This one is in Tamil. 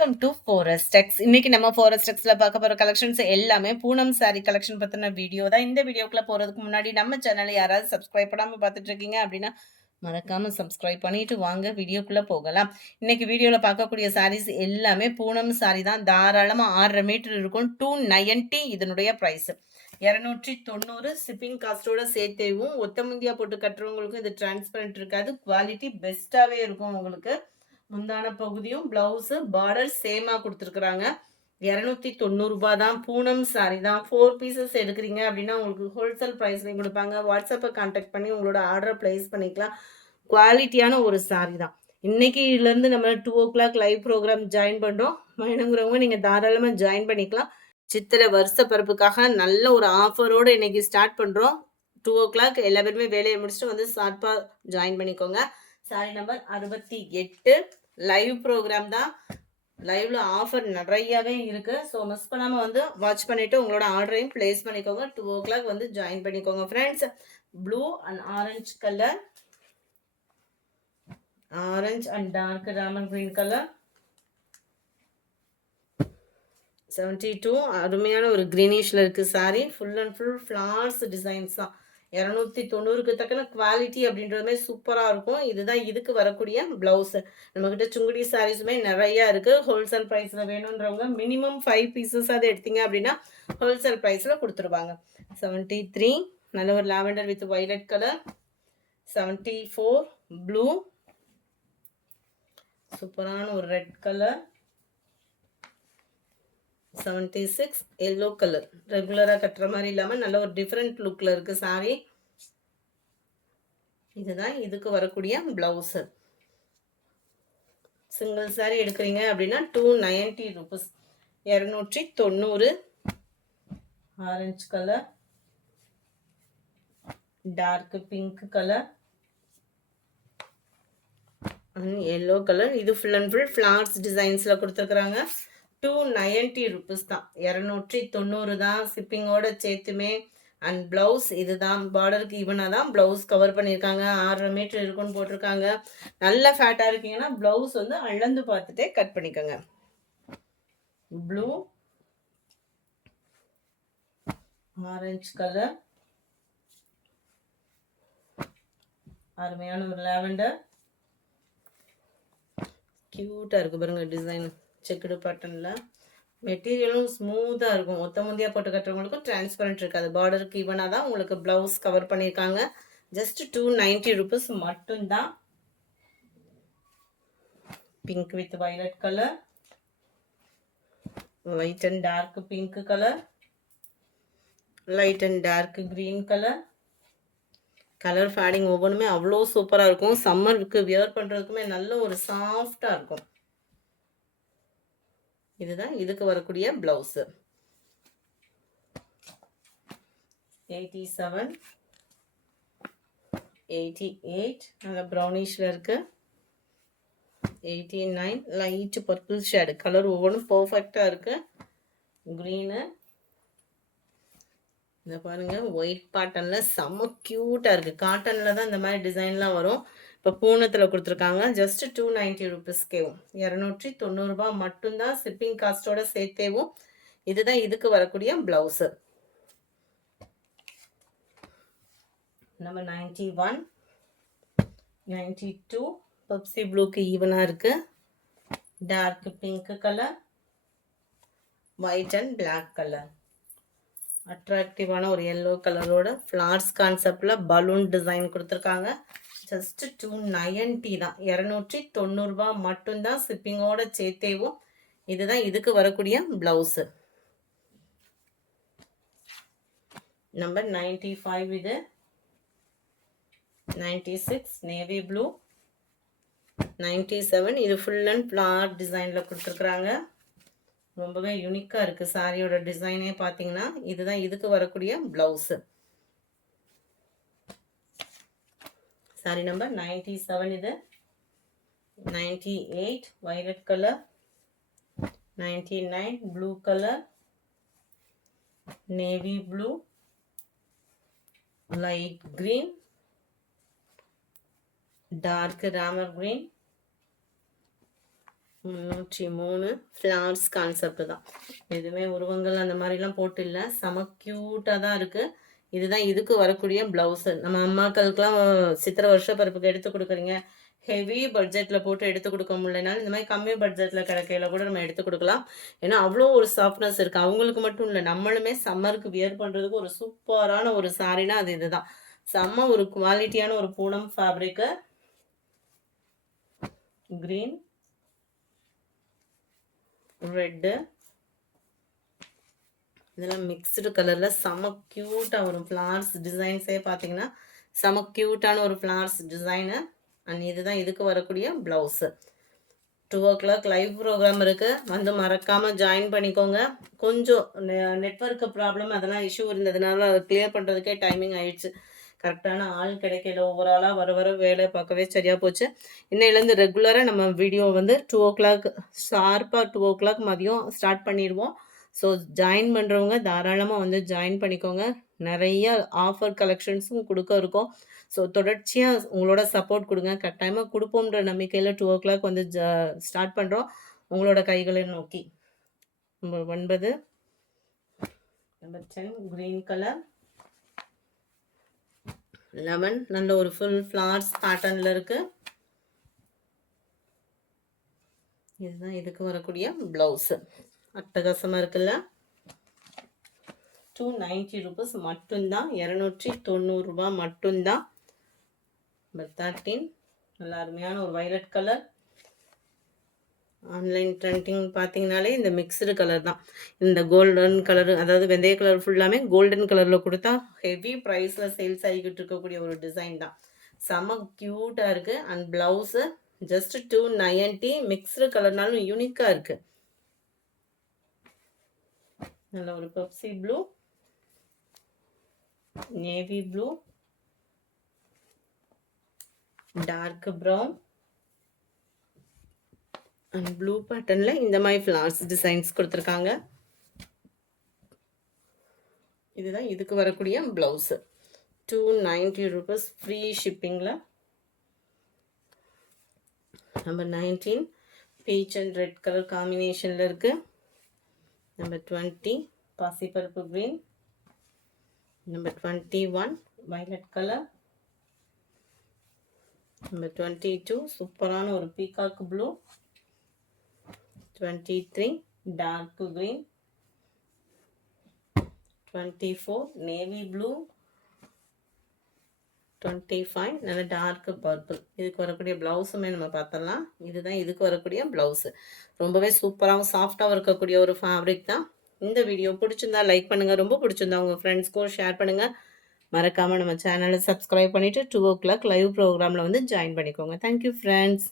Welcome to ஃபோரஸ்டெக்ஸ். இன்னைக்கு நம்ம ஃபோரஸ்டெக்ஸ்ல பார்க்க போற கலெக்ஷன்ஸ் எல்லாமே பூனம் சாரி கலெக்ஷன் பத்தின வீடியோ தான். இந்த வீடியோக்குள்ள போறதுக்கு முன்னாடி நம்ம சேனலை யாராவது சப்ஸ்கிரைப் பண்ணாம பார்த்துட்டு இருக்கீங்க அப்படின்னா மறக்காம சப்ஸ்கிரைப் பண்ணிட்டு வாங்க வீடியோக்குள்ள போகலாம். இன்னைக்கு வீடியோல பார்க்கக்கூடிய சாரீஸ் எல்லாமே பூனம் சாரி தான். தாராளமா 6.5 மீட்டர் இருக்கும். 290 இதனுடைய பிரைஸ். 290 ஷிப்பிங் காஸ்டோட சேர்த்தேவும் ஒத்த முந்தியா போட்டு கட்டுறவங்களுக்கும் இது டிரான்ஸ்பரண்ட் இருக்காது. குவாலிட்டி பெஸ்ட்டாவே இருக்கும் உங்களுக்கு. முந்தான பகுதியும் பிளவுஸ் பார்டர் சேமா கொடுத்துருக்குறாங்க. 290 தான். பூனம் சாரி தான். 4 பீசஸ் எடுக்கிறீங்க அப்படின்னா உங்களுக்கு ஹோல்சேல் ப்ரைஸ்லையும் கொடுப்பாங்க. வாட்ஸ்அப்பை கான்டாக்ட் பண்ணி உங்களோட ஆர்டரை ப்ளேஸ் பண்ணிக்கலாம். குவாலிட்டியான ஒரு சாரி தான். இன்னைக்குலேருந்து நம்ம 2 o'clock லைவ் ப்ரோக்ராம் ஜாயின் பண்ணுறோம். வேணுங்கிறவங்க நீங்கள் தாராளமாக ஜாயின் பண்ணிக்கலாம். சித்திரை வருஷ பரப்புக்காக நல்ல ஒரு ஆஃபரோடு இன்னைக்கு ஸ்டார்ட் பண்ணுறோம். 2 o'clock எல்லா பேருமே வேலையை முடிச்சுட்டு வந்து ஷார்ப்பாக ஜாயின் பண்ணிக்கோங்க. சாரி நம்பர் 68 லைவ் ப்ரோக்ராம் தான். லைவ்ல ஆஃபர் நிறையவே இருக்கு. ஸோ மிஸ் பண்ணாமல் வந்து வாட்ச் பண்ணிட்டு உங்களோட ஆர்டரையும் பிளேஸ் பண்ணிக்கோங்க. 2 o'clock வந்து ஜாயின் பண்ணிக்கோங்க friends. Blue and orange colour, orange and dark ராமன் கிரீன் கலர், 72 அருமையான ஒரு கிரீனிஷ்ல இருக்கு sari. Full and full flowers designs தான். 290க்கு தக்கன குவாலிட்டி அப்படின்றதுமே சூப்பராக இருக்கும். இதுதான் இதுக்கு வரக்கூடிய பிளவுஸ். நம்மக்கிட்ட சுங்குடி சாரீஸுமே நிறையா இருக்குது. ஹோல்சேல் ப்ரைஸில் வேணுன்றவங்க மினிமம் 5 பீசஸ் அதை எடுத்தீங்க அப்படின்னா ஹோல்சேல் ப்ரைஸில் கொடுத்துருவாங்க. 73 நல்ல ஒரு lavender with violet colour, 74 blue, சூப்பரான ஒரு ரெட் கலர், 76 எல்லோ கலர். ரெகுலராக கட்டுற மாதிரி இல்லாமல் நல்ல ஒரு டிஃப்ரெண்ட் லுக்கில் இருக்குது சாரி. இதுதான் இதுக்கு வரக்கூடிய பிளவுஸு. சிங்கிள் சாரி எடுக்கிறீங்க அப்படின்னா 290 rupees. 290. Orange colour, dark pink colour and yellow colour. இது ஃபுல் அண்ட் ஃபுல் ஃப்ளார்ஸ் டிசைன்ஸில் கொடுத்துருக்குறாங்க. 290 ருபீஸ் தான். 290 தான் ஷிப்பிங்கோட சேர்த்துமே. அண்ட் பிளவுஸ் இதுதான். பார்டருக்கு ஈவனாக தான் பிளவுஸ் கவர் பண்ணியிருக்காங்க. 6.5 மீட்டர் இருக்குன்னு போட்டிருக்காங்க. நல்ல ஃபேட்டாக இருக்கீங்கன்னா பிளவுஸ் வந்து அளந்து பார்த்துட்டே கட் பண்ணிக்கோங்க. ப்ளூ, ஆரஞ்சு கலர், அருமையான ஒரு லாவெண்டர். கியூட்டாக இருக்குது பாருங்க டிசைன். செக்குடு பேட்டர்னில் மெட்டீரியலும் ஸ்மூத்தாக இருக்கும். ஒத்த முந்தியா போட்டு கட்டுறவங்களுக்கும் டிரான்ஸ்பரண்ட் இருக்காது. பார்டருக்கு ஈவனாக தான் உங்களுக்கு ப்ளவுஸ் கவர் பண்ணியிருக்காங்க. ஜஸ்ட் 290 ருபீஸ் மட்டும்தான். Pink with violet colour, white and dark pink colour, light and dark green colour. Colour fading ஒவ்வொன்றுமே அவ்வளோ சூப்பராக இருக்கும். சம்மருக்கு வியர் பண்ணுறதுக்குமே நல்ல ஒரு சாஃப்டாக இருக்கும். இதுதான் இதுக்கு வரக்கூடிய பிளவுஸு. 87, 88 நல்ல ப்ரௌனிஷில் இருக்கு. 89 லைட் பர்பிள் ஷேடு. கலர் ஒவ்வொன்றும் பர்ஃபெக்டாக இருக்கு. க்ரீனு இந்த பாருங்க ஒயிட் பேட்டர்னில் செம்ம க்யூட்டாக இருக்குது. காட்டனில் தான் இந்த மாதிரி டிசைன்லாம் வரும். இப்போ பூனத்தில் கொடுத்துருக்காங்க. ஜஸ்ட் 290 ருபீஸ்க்கேவும். 290 மட்டும்தான் ஷிப்பிங் காஸ்ட்டோட சேர்த்தேவும். இதுதான் இதுக்கு வரக்கூடிய பிளவுஸு. நம்பர் 91, 92 பெப்சி ப்ளூக்கு ஈவனாக இருக்குது. Dark pink colour, white and black colour. அட்ராக்டிவான ஒரு எல்லோ கலரோட ஃப்ளார்ஸ் கான்செப்டில் பலூன் டிசைன் கொடுத்துருக்காங்க. ஜஸ்ட் 290 தான். 290 மட்டும்தான் ஷிப்பிங்கோட சேர்த்தேவும். இதுதான் இதுக்கு வரக்கூடிய பிளவுஸு. நம்பர் 95 இது. 96 நேவி ப்ளூ, 97 இது ஃபுல் அண்ட் ஃப்ளார் டிசைனில் கொடுத்துருக்குறாங்க. ரொம்பவே யூனிக்காக இருக்குது சாரியோட டிசைனே பார்த்தீங்கன்னா. இதுதான் இதுக்கு வரக்கூடிய ப்ளவுஸு. சாரி நம்பர் 97 இது. 98 violet colour, 99 blue colour, navy blue, light green, dark ராமர் கிரீன், 303 ஃப்ளார்ஸ் கான்செப்ட் தான். எதுவுமே உருவங்கள் அந்த மாதிரிலாம் போட்டு இல்லை, செம க்யூட்டாக தான் இருக்குது. இதுதான் இதுக்கு வரக்கூடிய ப்ளவுஸு. நம்ம அம்மாக்களுக்கெல்லாம் சித்திரை வருஷ பிறப்புக்கு எடுத்து கொடுக்குறீங்க, ஹெவி பட்ஜெட்டில் போட்டு எடுத்து கொடுக்க முடியலனாலும் இந்த மாதிரி கம்மி பட்ஜெட்டில் கிடைக்கையில கூட நம்ம எடுத்து கொடுக்கலாம். ஏன்னா அவ்வளோ ஒரு சாஃப்ட்னஸ் இருக்குது. அவங்களுக்கு மட்டும் இல்லை, நம்மளுமே சம்மருக்கு வியர் பண்ணுறதுக்கு ஒரு சூப்பரான ஒரு சாரீனா அது இதுதான். செம்ம ஒரு குவாலிட்டியான ஒரு பூனம் ஃபேப்ரிக்கு. க்ரீன், ரெட்டு, இதெல்லாம் மிக்ஸ்டு கலரில் செம க்யூட்டாக வரும். ஃப்ளார்ஸ் டிசைன்ஸே பார்த்தீங்கன்னா செம க்யூட்டான ஒரு ஃப்ளார்ஸ் டிசைனு. அண்ட் இதுதான் இதுக்கு வரக்கூடிய ப்ளவுஸு. 2 o'clock லைவ் ப்ரோக்ராம் இருக்குது, வந்து மறக்காமல் ஜாயின் பண்ணிக்கோங்க. கொஞ்சம் நெட்வொர்க்கு ப்ராப்ளம் அதெல்லாம் இஷ்யூ இருந்ததுனால அதை கிளியர் பண்ணுறதுக்கே டைமிங் ஆயிடுச்சு. கரெக்டான ஆள் கிடைக்கல, ஓவராலாக வர வர வேலை பார்க்கவே சரியாக போச்சு. இன்னையிலேருந்து ரெகுலராக நம்ம வீடியோ வந்து 2 o'clock ஷார்ப்பாக 2 o'clock மதியம் ஸ்டார்ட் பண்ணிடுவோம். ஸோ ஜாயின் பண்ணுறவங்க தாராளமாக வந்து ஜாயின் பண்ணிக்கோங்க. நிறைய ஆஃபர் கலெக்ஷன்ஸும் கொடுக்க இருக்கோம். ஸோ தொடர்ச்சியாக உங்களோட சப்போர்ட் கொடுங்க, கட்டாயமாக கொடுப்போம்ன்ற நம்பிக்கையில் 2 o'clock வந்து ஸ்டார்ட் பண்ணுறோம் உங்களோட கைகளை நோக்கி. நம்பர் 9, நம்பர் 10 க்ரீன் கலர், 11 நல்ல ஒரு ஃபுல் ஃப்ளார்ஸ் பேட்டர்னில் இருக்குது. இதுதான் இதுக்கு வரக்கூடிய ப்ளவுஸு. அட்டகாசமாக இருக்குல்ல. 290 rupees மட்டும்தான், 290 ரூபா மட்டும்தான். நம்பர் 13 நல்ல அருமையான ஒரு வைலட் கலர். ஆன்லைன் ட்ரெண்டிங் பார்த்தீங்கனாலே இந்த மிக்சடு கலர் தான். இந்த கோல்டன் கலரு, அதாவது வெந்தய கலர் ஃபுல்லாமே கோல்டன் கலரில் கொடுத்தா ஹெவி ப்ரைஸில் சேல்ஸ் ஆகிக்கிட்டு இருக்கக்கூடிய ஒரு டிசைன் தான். செம க்யூட்டாக இருக்குது. அண்ட் ப்ளவுஸு ஜஸ்ட் 290, மிக்சடு கலர்னாலும் யூனிக்காக இருக்குது. நல்ல ஒரு Pepsi blue, navy blue, dark brown and blue பேட்டர்னில் இந்த மாதிரி ஃப்ளார்ஸ் டிசைன்ஸ் கொடுத்துருக்காங்க. இதுதான் இதுக்கு வரக்கூடிய ப்ளவுஸு. 290 rupees ஃப்ரீ ஷிப்பிங்கில். Number 19 peach and red colour காம்பினேஷனில் இருக்குது. நம்பர் 20 பாசிப்பருப்பு green. Number 21 violet colour. Number 22 சூப்பரான ஒரு peacock blue. 23 dark green. 24 navy blue. 25 நல்ல டார்க் பர்பிள். இதுக்கு வரக்கூடிய ப்ளவுஸுமே நம்ம பார்த்துடலாம். இதுதான் இதுக்கு வரக்கூடிய ப்ளவுஸு. ரொம்பவே சூப்பராகவும் சாஃப்டாகவும் இருக்கக்கூடிய ஒரு ஃபேப்ரிக் தான். இந்த வீடியோ பிடிச்சிருந்தா லைக் பண்ணுங்கள், ரொம்ப பிடிச்சிருந்தா உங்கள் ஃப்ரெண்ட்ஸ்க்கும் ஷேர் பண்ணுங்கள். மறக்காமல் நம்ம சேனலை சப்ஸ்கிரைப் பண்ணிவிட்டு 2 o'clock லைவ் ப்ரோக்ராமில் வந்து ஜாயின் பண்ணிக்கோங்க. Thank you friends.